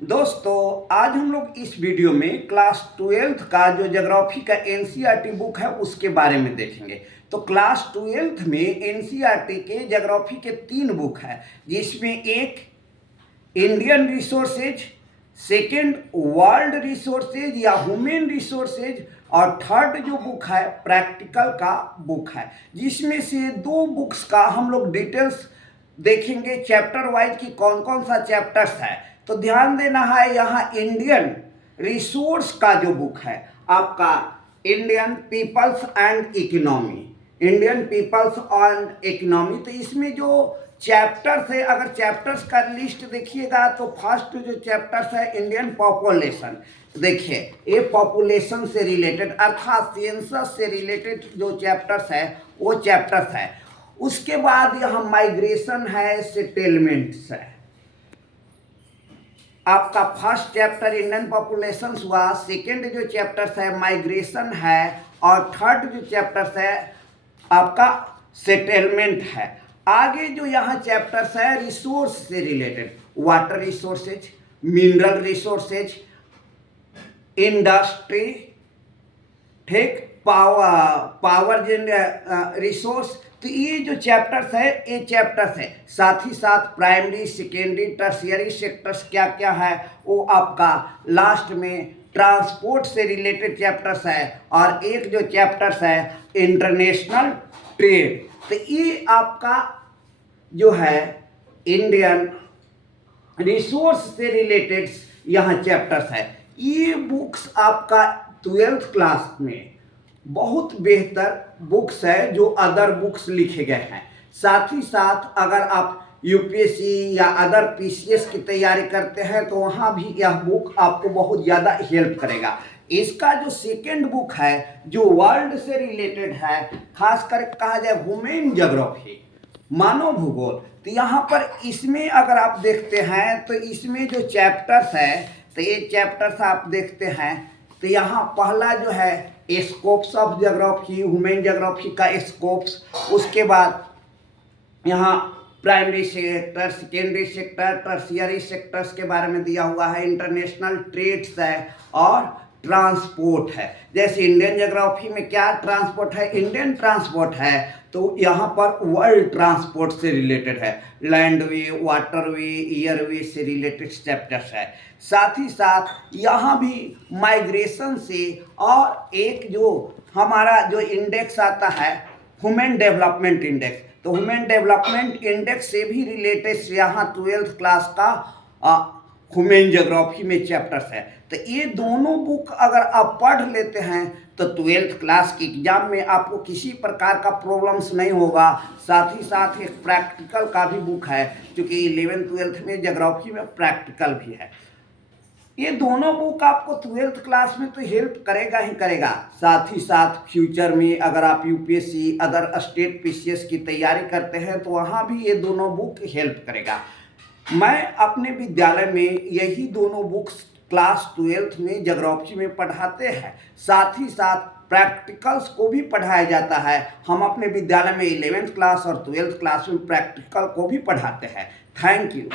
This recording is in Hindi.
दोस्तों, आज हम लोग इस वीडियो में क्लास 12th का जो ज्योग्राफी का एनसीईआरटी बुक है उसके बारे में देखेंगे। तो क्लास 12th में एनसीईआरटी के ज्योग्राफी के 3 बुक है, जिसमें एक Indian resources, second world resources या ह्यूमन रिसोर्सेज और थर्ड जो बुक है प्रैक्टिकल का बुक है, जिसमें से 2 बुक्स का हम लोग डिटेल्स देखेंगे चैप्टर वाइज कि कौन कौन सा चैप्टर्स है। तो ध्यान देना है, यहाँ इंडियन रिसोर्स का जो बुक है आपका Indian peoples and economy, Indian peoples and economy, तो इसमें जो चैप्टर्स है, अगर चैप्टर्स का लिस्ट देखिएगा तो फर्स्ट जो चैप्टर्स है इंडियन पॉपुलेशन। देखिए, ये पॉपुलेशन से रिलेटेड अर्थात सेंसस से रिलेटेड जो चैप्टर्स है वो चैप्टर्स है। उसके बाद यहाँ माइग्रेशन है, सेटलमेंट्स है। आपका फर्स्ट चैप्टर इंडियन पॉपुलेशन हुआ, सेकेंड जो चैप्टर्स है माइग्रेशन है और थर्ड जो चैप्टर्स है आपका सेटलमेंट है। आगे जो यहाँ चैप्टर्स है रिसोर्स से related, water resources, mineral resources, industry, ठीक, पावर रिसोर्स। तो ये जो चैप्टर्स है ये चैप्टर्स है, साथ ही साथ प्राइमरी, सेकेंडरी, टर्शियरी सेक्टर्स क्या क्या है वो आपका लास्ट में ट्रांसपोर्ट से रिलेटेड चैप्टर्स है और एक जो चैप्टर्स है इंटरनेशनल ट्रेड। तो ये आपका जो है इंडियन रिसोर्स से रिलेटेड यहाँ चैप्टर्स है। ये बुक्स आपका 12th क्लास में बहुत बेहतर बुक्स है जो अदर बुक्स लिखे गए हैं। साथ ही साथ अगर आप यूपीएससी या अदर पीसीएस की तैयारी करते हैं तो वहाँ भी यह बुक आपको बहुत ज़्यादा हेल्प करेगा। इसका जो सेकेंड बुक है जो वर्ल्ड से रिलेटेड है, खास कर कहा जाए ह्यूमन ज्योग्राफी, मानव भूगोल, तो यहाँ पर इसमें अगर आप देखते हैं तो इसमें जो चैप्टर्स है, तो ये चैप्टर्स आप देखते हैं तो यहाँ पहला जो है scopes of geography, human geography का स्कोप्स। उसके बाद यहाँ primary sector, secondary sector, tertiary sectors के बारे में दिया हुआ है, इंटरनेशनल ट्रेड्स है और ट्रांसपोर्ट है। जैसे इंडियन ज्योग्राफी में क्या ट्रांसपोर्ट है, इंडियन ट्रांसपोर्ट है, तो यहाँ पर वर्ल्ड ट्रांसपोर्ट से रिलेटेड है, लैंड वे, वाटर वे, एयर वे से रिलेटेड चैप्टर्स है। साथ ही साथ यहाँ भी माइग्रेशन से और एक जो हमारा जो इंडेक्स आता है ह्यूमन डेवलपमेंट इंडेक्स, तो ह्यूमन डेवलपमेंट इंडेक्स से भी रिलेटेड यहाँ 12th क्लास का ह्यूमन ज्योग्राफी में चैप्टर्स है। तो ये दोनों बुक अगर आप पढ़ लेते हैं तो 12th क्लास के एग्जाम में आपको किसी प्रकार का प्रॉब्लम्स नहीं होगा। साथ ही साथ एक प्रैक्टिकल का भी बुक है, क्योंकि 11th 12th में ज्योग्राफी में प्रैक्टिकल भी है। ये दोनों बुक आपको 12th क्लास में तो हेल्प करेगा ही करेगा। साथ ही साथ फ्यूचर में अगर आप यूपीएससी अदर स्टेट पीसीएस की तैयारी करते हैं तो वहाँ भी ये दोनों बुक हेल्प करेगा। मैं अपने विद्यालय में यही दोनों बुक्स क्लास 12th में ज्योग्राफी में पढ़ाते हैं। साथ ही साथ प्रैक्टिकल्स को भी पढ़ाया जाता है। हम अपने विद्यालय में 11th क्लास और 12th क्लास में प्रैक्टिकल को भी पढ़ाते हैं। Thank you.